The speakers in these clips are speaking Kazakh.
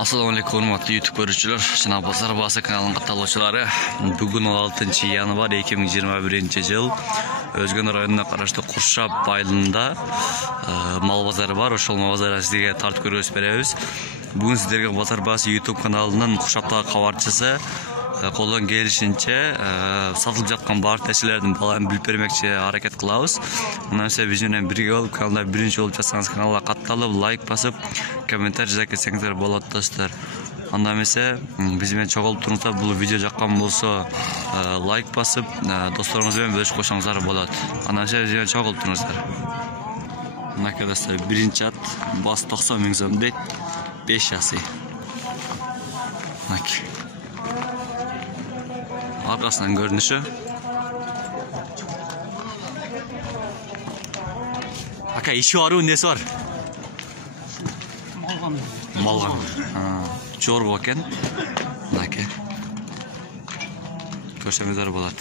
Assalamu alaikum hurmatly YouTube көрүүчүлөр. Жана Базар Басы каналынын катталуучулары. Бүгүн 16-январь 2021-жыл Өзгөн районуна караштуу Куршап айылында мал базары бар. Ошол мал базарына сизге тартып көрүүбүз беребиз. Бүгүн сиздерге Базар Басы YouTube каналынын Куршаптагы кабарчысы колдон келишинче сатылып жаткан баардык нерселердин бааларын билип бермекчи аракет кылабыз. Мына биз менен бирге болуп каналда биринчи болуп жатсаңыз каналга катталып, лайк басып, комментарий жаза кетсеңиздер болот достор. Анда эмесе биз менен чогулуп туруңуздар, бул видео жаккан болсо лайк басып, досторуңуз менен бөлүшүп койсоңуздар болот. Анда эмесе биз менен чогулуп туруңуздар. Мына достор, биринчи ат баз 90 миң сом дейт, 5 ясы. Arkasından görünüşü. Aka işi var mı, nesi var? Malgan. Çor bakken. Nake. Köşemizler bulat.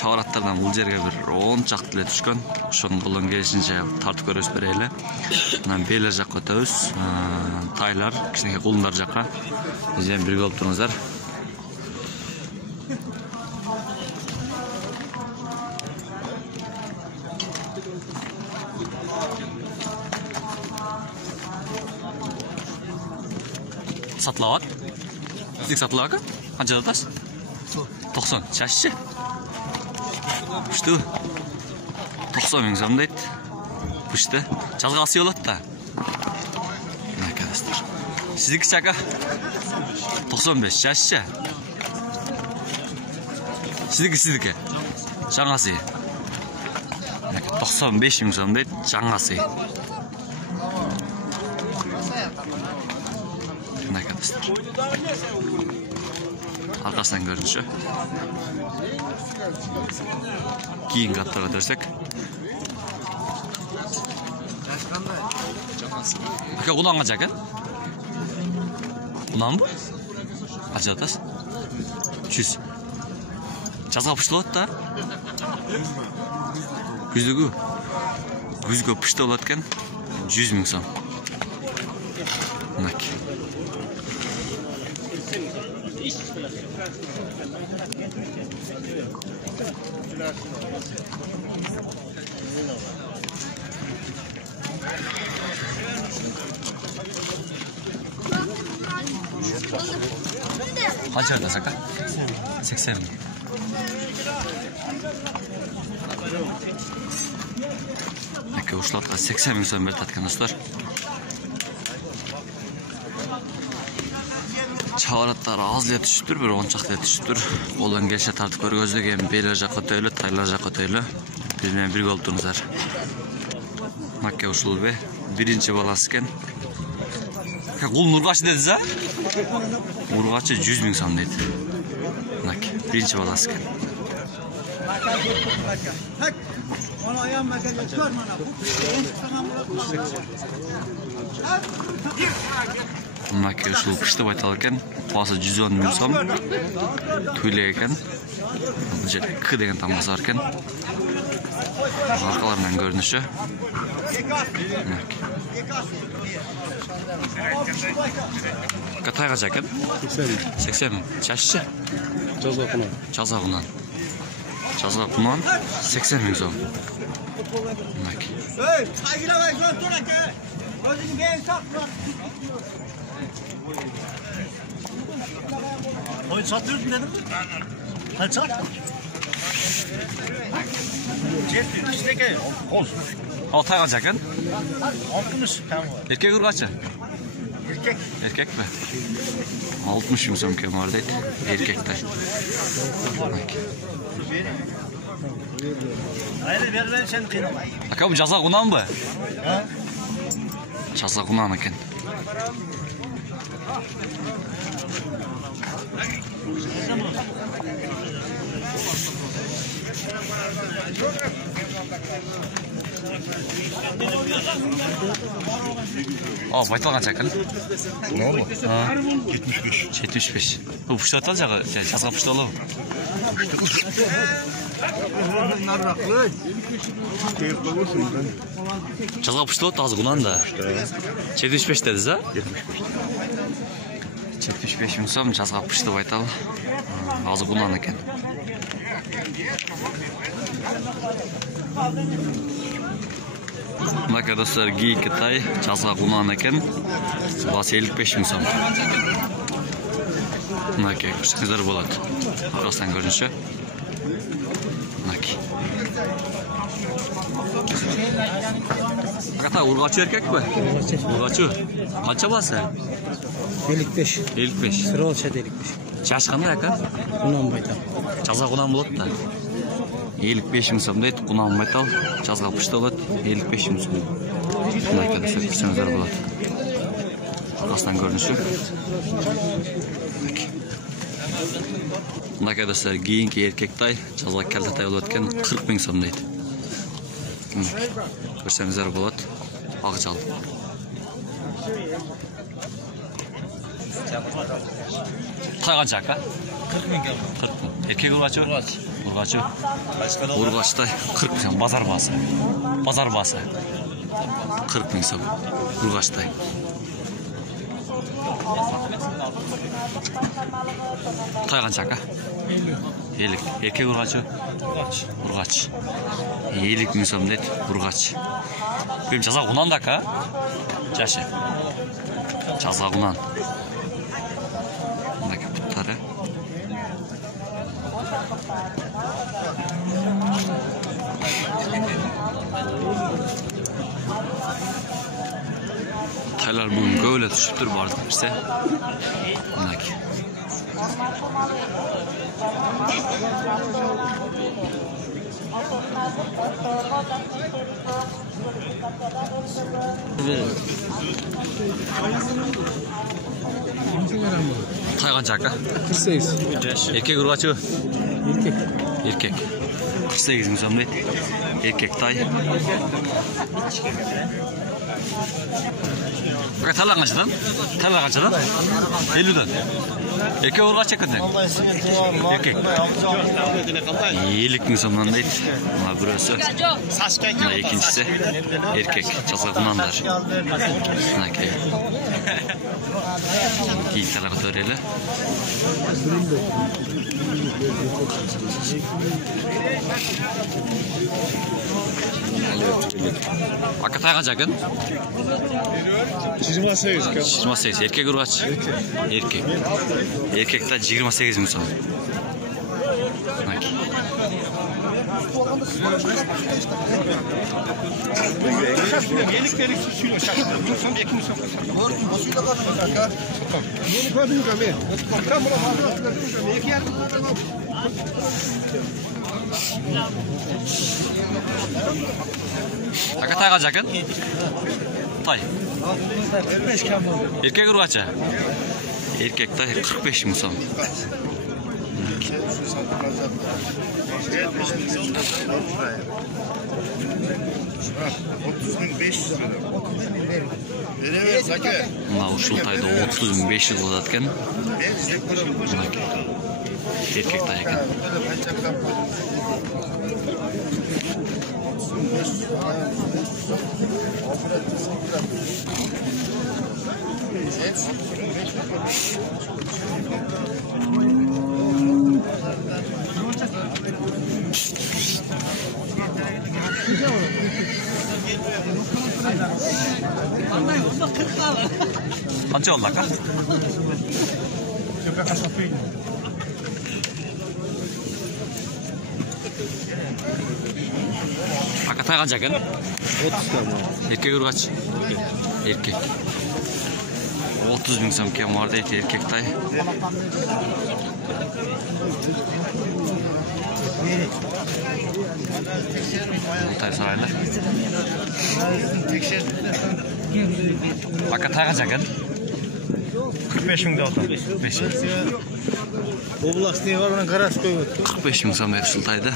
Çağıratlardan бұл жерге bir 10 чакты эле түшкөн. Ошонун колдон келишинче тартып көрөбүз берели. Мына белер жакка өтөбүз. Тайлар, кичинекей кулундар жакка. Бизден бирге болуп туруңуздар. Сатылабат? Сиздик сатылабы? Канча жатасыз? 90. Чашчы? Пышты 90 миң сом дейт. Пышты жалгасы болот да. Arkadaşlar. Sizdiki çaka 95 şaşça. Sizdiki жаңасы. 95 миң сом дейт, жаңасы. Arkadaşlar. Arkasından görünüşü. Кейін каттага өтөрсөк. Ака улан канча экен? Уланбы? Канча атасыз? 100. Жазга пышты болот да. Күзгө пышты болот экен. 100 миң сом. Мынаки. Kaç arada saka? 80 mi? Peki uşlatla 80 ming so'm berdi arkadaşlar. Çağıratlar az ile düşüktür, bir 10 çakta düşüktür. Olan gelişe tartıp görgözlüğün beyler jakka töylü, taylar jakka töylü. Bizden bir gol tutunuzlar. Makke uşul be, birinci balasıken. Kul Nurgaçı dediniz ha? Nurgaçı 100 ming so'm deydi. Makke, birinci balasıken. Makke uşul pıştı baytalarken, pası 110 ming so'm. Tüyle eken. Bu жерде K деген тамгасы бар экен. Аркаларынан көрүнүшү. Катай канча экен? 80 миң. Чашчы? Жаза кунан 80 миң сом. Oyun satıyorsun dedim. Kaç saat? İşteki olsun. Altay kançа экен? 60 tamam. Erkek ırgaçı? Erkek. Erkek mi? 60 ming so'm kem var deydi. Erkekler. Hayır ver sen kıynama. Aka bu жаза кунан mı? Ha? Жаза кунан экен. Baytal kança ekan? Ne oldu? 75. Bu puşta atal jağı, жазга пушта алабы? Жазға пұштылы тазы құнан да. 75 дедіз, а? 75 мың сом жазға пұшты байтал. Азы құнан екен. Мынака достар гей Кытай жазға құнан екен. Басы 55 мың сом. Мынака күшіңіздер болады. Арасынан көрінші. Мынака. Ата ургачы еркек бе? Ургачы. Қанша басы? 55. 55. Сыролша 55. Жаш қандай ака? Құнан байтал. Жазға құнан болады да. 55 мың сом дейді, құнан байтал. Жазға пұшты болады, 55 мың сом. Мынака достар көрсеңіздер болады. Арасынан көрініші. Мынака достар кейінгі еркектай, жазға кәлтатай болып өткен 40 мың сом дейді. Көрсеңіздер болады, ағжал. Қайғанша ака? 40 мың кем. 40 мың. Еркек ұрғачы? Ұрғачы. Ұрғачытай 40 мың сом. Базар басы. Базар басы. 40 мың сом. Ұрғачытай. Қайғанша ака? 50. Еркек ұрғачы? Ұрғачы. 50 мың сом дейді, ұрғачы. Benim жаза құнан да ака? Жашы. Жаза құнан. Мынака бұттары. Taylar bugün böyle düşüp dur vardı birse. Mınaca. Қайғанша ака? 48. Еркек ұрғачы? Еркек. Еркек. 48 мың сом дейді. Еркек тай. Тала қаншадан? Тала қаншадан? 50-дан. Еркек ұрғачы екенден? Еркек. 50 мың сомнан дейді. Мына бірісі. Мына екіншісі. Еркек. Жазға құнандар. Мынакей. Кейін талаға төрелі. Ака тайғанша екен? 28. 28. Еркек ұрғач? Еркек. Еркекта 28 мың сом. Ака тайғанша екен? Тай. Еркек ұрғача? Еркек тай 45 мың сом. Мына ушул тайды 30.500 болады екен. Еркек тай екен. Qancha oldu aka? Aka tay qancha ekan? 30 kam. Erkek urg'ach. Erkek. 30 ming so'm kam bor deydi erkek tay. Tay saraylar. Aka tay qancha ekan? 45 mingda oldim. 45. Oblastniy var bilan qarashib qo'yib. 45 ming so'm sultaydi.